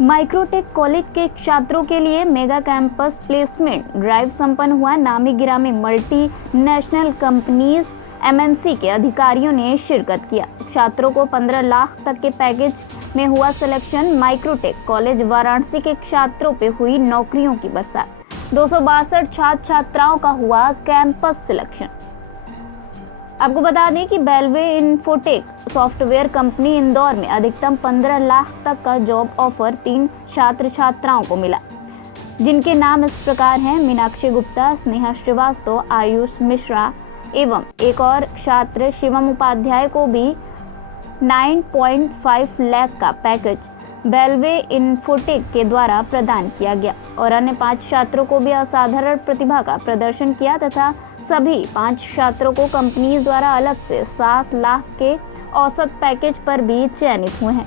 Microtek college के छात्रों के लिए मेगा कैंपस प्लेसमेंट ड्राइव संपन्न हुआ। नामी गिरामी मल्टी नेशनल कंपनीज एमएनसी के अधिकारियों ने शिरकत किया। छात्रों को 15 लाख तक के पैकेज में हुआ सिलेक्शन। माइक्रोटेक कॉलेज वाराणसी के छात्रों पे हुई नौकरियों की बरसात। 262 छात्र छात्राओं का हुआ कैंपस सिलेक्शन। आपको बता दें कि बेलवे इन्फोटेक सॉफ्टवेयर कंपनी इंदौर में अधिकतम 15 लाख तक का जॉब ऑफर 3 छात्र छात्राओं को मिला, जिनके नाम इस प्रकार हैं: मीनाक्षी गुप्ता, स्नेहा श्रीवास्तव, आयुष मिश्रा एवं एक और छात्र शिवम उपाध्याय को भी 9.5 लाख का पैकेज बेलवे इन्फोटेक के द्वारा प्रदान किया गया और अन्य 5 छात्रों को भी असाधारण प्रतिभा का प्रदर्शन किया तथा सभी 5 छात्रों को कंपनी द्वारा अलग से 7 लाख के औसत पैकेज पर भी चयनित हुए हैं।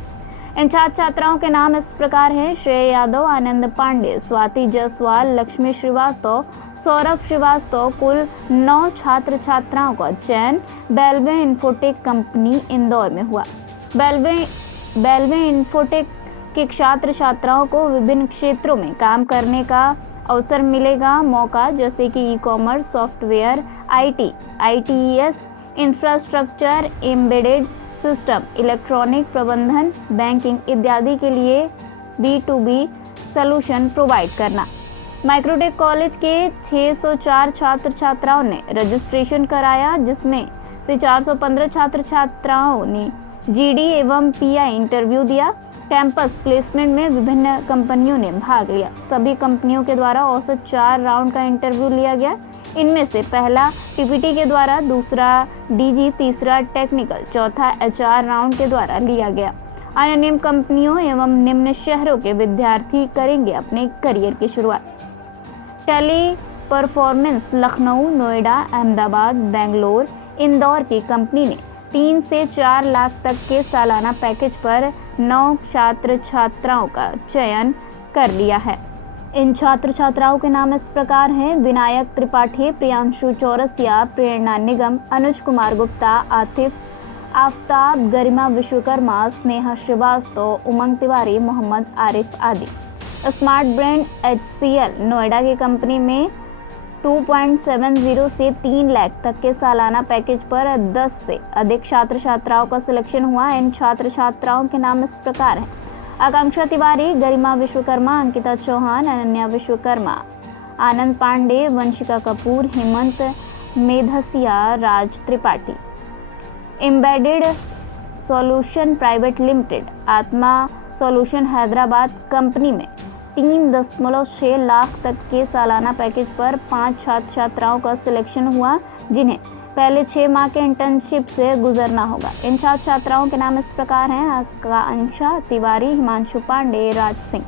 इन छात्र छात्राओं के नाम इस प्रकार हैं: श्रेय यादव, आनंद पांडे, स्वाति जायसवाल, लक्ष्मी श्रीवास्तव, सौरभ श्रीवास्तव। कुल 9 छात्र छात्राओं का चयन बेलवे इन्फोटेक कंपनी इंदौर में हुआ। बेलवे इन्फोटेक के छात्र छात्राओं को विभिन्न क्षेत्रों में काम करने का अवसर मिलेगा। मौका जैसे कि e commerce, software, IT, ITS, infrastructure, embedded system, electronic प्रबंधन, बैंकिंग इत्यादि के लिए B2B सॉल्यूशन प्रोवाइड करना। माइक्रोटेक कॉलेज के 604 छात्र छात्राओं ने रजिस्ट्रेशन कराया, जिसमें से 415 छात्र छात्राओं ने जीडी एवं पीआई इंटरव्यू दिया। कैंपस प्लेसमेंट में विभिन्न कंपनियों ने भाग लिया। सभी कंपनियों के द्वारा औसत 4 राउंड का इंटरव्यू लिया गया। इनमें से पहला टीपीटी के द्वारा, दूसरा डीजी, तीसरा टेक्निकल, चौथा एचआर राउंड के द्वारा लिया गया। अन्य निम्न कंपनियों एवं निम्न शहरों के विद्यार्थी करेंगे अपने करियर की शुरुआत: टेली परफॉर्मेंस लखनऊ, नोएडा, अहमदाबाद, बेंगलोर, इंदौर की कंपनी ने 3 से 4 लाख तक के सालाना पैकेज पर 9 छात्र छात्राओं का चयन कर लिया है। इन छात्र छात्राओं के नाम इस प्रकार हैं: विनायक त्रिपाठी, प्रियांशु चौरसिया, प्रेरणा निगम, अनुज कुमार गुप्ता, आतिफ आफ्ताब, गरिमा विश्वकर्मा, स्नेहा श्रीवास्तव, उमंग तिवारी, मोहम्मद आरिफ आदि। स्मार्ट ब्रांड HCL नोएडा की कंपनी में 2.70 से 3 लाख तक के सालाना पैकेज पर 10 से अधिक छात्र छात्राओं का सिलेक्शन हुआ। इन छात्र छात्राओं के नाम इस प्रकार हैं: Akanksha Tiwari, Garima Vishwakarma, Ankita Chauhan, Ananya Vishwakarma, Anand Pandey, Vanshika Kapoor, Hemant Medhasiya, Raj Tripathi. Embedded solution private limited Atma solution Hyderabad company में 3.6 लाख तक के सालाना पैकेज पर 5 छात्र छात्राओं का सिलेक्शन हुआ, जिन्हें पहले 6 माह के इंटर्नशिप से गुजरना होगा। इन छात्र छात्राओं के नाम इस प्रकार हैं: आकांक्षा तिवारी, हिमांशु पांडे, राज सिंह।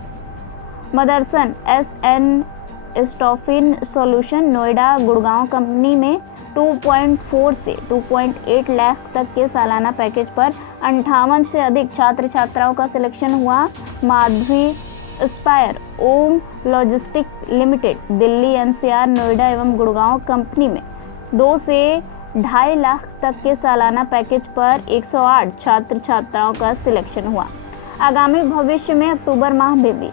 मदरसन SN स्टॉफिन सॉल्यूशन नोएडा गुड़गांव कंपनी में 2.4 से 2.8 लाख तक के सालाना पैकेज पर 58 से अधिक छात्र छात्राओं का सिलेक्शन हुआ। Madhavi aspire Om logistic limited Delhi, NCR, Noida एवं गुड़गांव कंपनी में 2 से 2.5 लाख तक के सालाना पैकेज पर 108 छात्र छात्राओं का सिलेक्शन हुआ। आगामी भविष्य में अक्टूबर माह में भी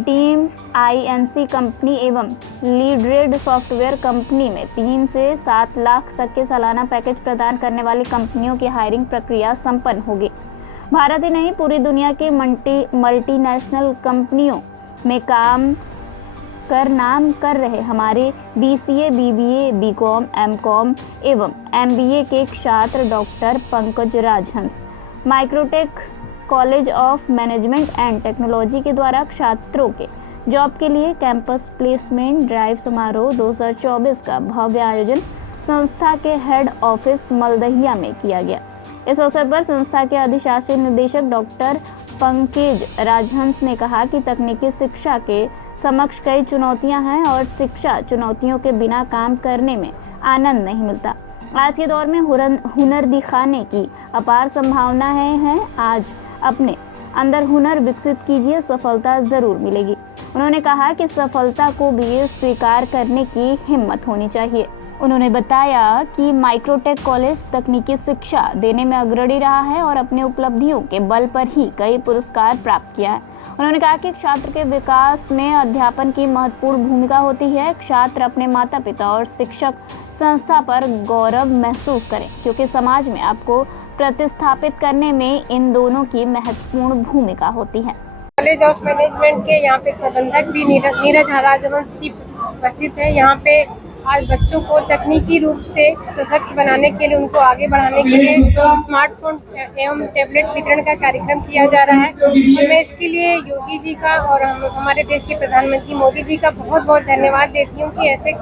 टीम INC कंपनी एवं लीडरेड सॉफ्टवेयर कंपनी में 3 से 7 लाख तक के सालाना पैकेज प्रदान करने वाली कंपनियों की हायरिंग प्रक्रिया संपन्न होगी। भारत ही नहीं, पूरी दुनिया के मल्टीनेशनल कंपनियों में काम कर रहे हमारे BCA, BBA, BCom, MCom एवं MBA के छात्र doctor Pankaj Rajhans Microtek college of management and technology के द्वारा छात्रों के जॉब के लिए कैंपस प्लेसमेंट ड्राइव समारोह 2024 का भव्य आयोजन संस्था के हेड ऑफिस मलदहिया में किया गया। इस अवसर पर संस्था के अधिशासी निदेशक डॉक्टर पंकज राजहंस ने कहा कि तकनीकी शिक्षा के समक्ष कई चुनौतियां हैं और शिक्षा चुनौतियों के बिना काम करने में आनंद नहीं मिलता। आज के दौर में हुनर दिखाने की अपार संभावनाएं हैं। आज अपने अंदर हुनर विकसित कीजिए, सफलता जरूर मिलेगी। उन्होंने कहा कि सफलता को भी स्वीकार करने की हिम्मत होनी चाहिए। उन्होंने बताया कि माइक्रोटेक कॉलेज तकनीकी शिक्षा देने में अग्रणी रहा है और अपने उपलब्धियों के बल पर ही कई पुरस्कार प्राप्त किया है। उन्होंने कहा कि छात्र के विकास में अध्यापन की महत्वपूर्ण भूमिका होती है। छात्र अपने माता पिता और शिक्षक संस्था पर गौरव महसूस करें, क्योंकि समाज में आपको प्रतिस्थापित करने में इन दोनों की महत्वपूर्ण भूमिका होती है। कॉलेज ऑफ मैनेजमेंट के यहाँ पे प्रबंधक भी नीरज राजवंश जी उपस्थित है। यहाँ पे आज बच्चों को तकनीकी रूप से सशक्त बनाने के लिए, उनको आगे बढ़ाने के लिए स्मार्टफोन एवं टैबलेट वितरण का कार्यक्रम किया जा रहा है। और मैं इसके लिए योगी जी का और हमारे देश के प्रधानमंत्री मोदी जी का बहुत बहुत धन्यवाद देती हूँ कि ऐसे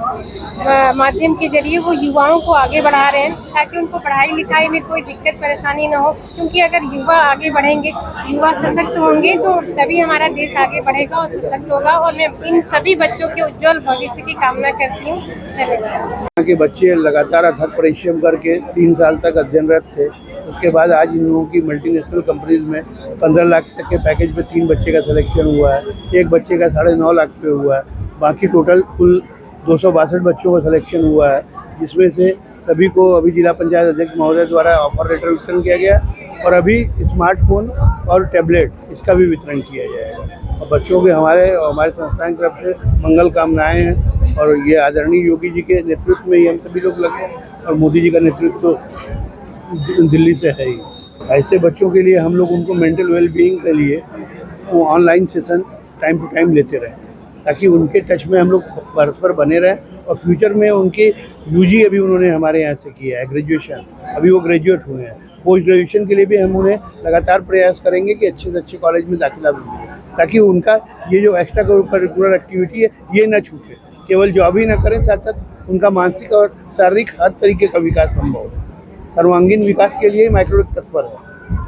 माध्यम के जरिए वो युवाओं को आगे बढ़ा रहे हैं, ताकि उनको पढ़ाई लिखाई में कोई दिक्कत परेशानी न हो। क्योंकि अगर युवा आगे बढ़ेंगे, युवा सशक्त होंगे, तो तभी हमारा देश आगे बढ़ेगा और सशक्त होगा। और मैं इन सभी बच्चों के उज्जवल भविष्य की कामना करती हूँ। यहाँ के बच्चे लगातार अथक परिश्रम करके 3 साल तक अध्ययनरत थे। उसके बाद आज इन लोगों की मल्टीनेशनल कंपनीज में 15 लाख तक के पैकेज पे 3 बच्चे का सिलेक्शन हुआ है, एक बच्चे का 9.5 लाख पे हुआ है। बाकी टोटल कुल 262 बच्चों का सिलेक्शन हुआ है, जिसमें से सभी को अभी जिला पंचायत अध्यक्ष महोदय द्वारा ऑफर लेटर वितरण किया गया और अभी स्मार्टफोन और टैबलेट इसका भी वितरण किया जाएगा। और बच्चों के हमारे संस्था की तरफ से मंगल कामनाएं हैं। और ये आदरणीय योगी जी के नेतृत्व में ही हम सभी लोग लगे हैं और मोदी जी का नेतृत्व तो दिल्ली से है ही। ऐसे बच्चों के लिए हम लोग उनको मेंटल वेलबीइंग के लिए वो online session time to time लेते रहें, ताकि उनके टच में हम लोग परस्पर बने रहें। और फ्यूचर में उनकी यूजी अभी उन्होंने हमारे यहाँ से किया है, ग्रेजुएशन अभी वो ग्रेजुएट हुए हैं। पोस्ट ग्रेजुएशन के लिए भी हम उन्हें लगातार प्रयास करेंगे कि अच्छे से अच्छे कॉलेज में दाखिला मिले, ताकि उनका ये जो एक्स्ट्रा करिकुलर एक्टिविटी है ये ना छूटे। केवल जॉब ही ना करें, साथ साथ उनका मानसिक और शारीरिक हर तरीके का विकास संभव है। सर्वांगीण विकास के लिए माइक्रोडेट तत्पर है।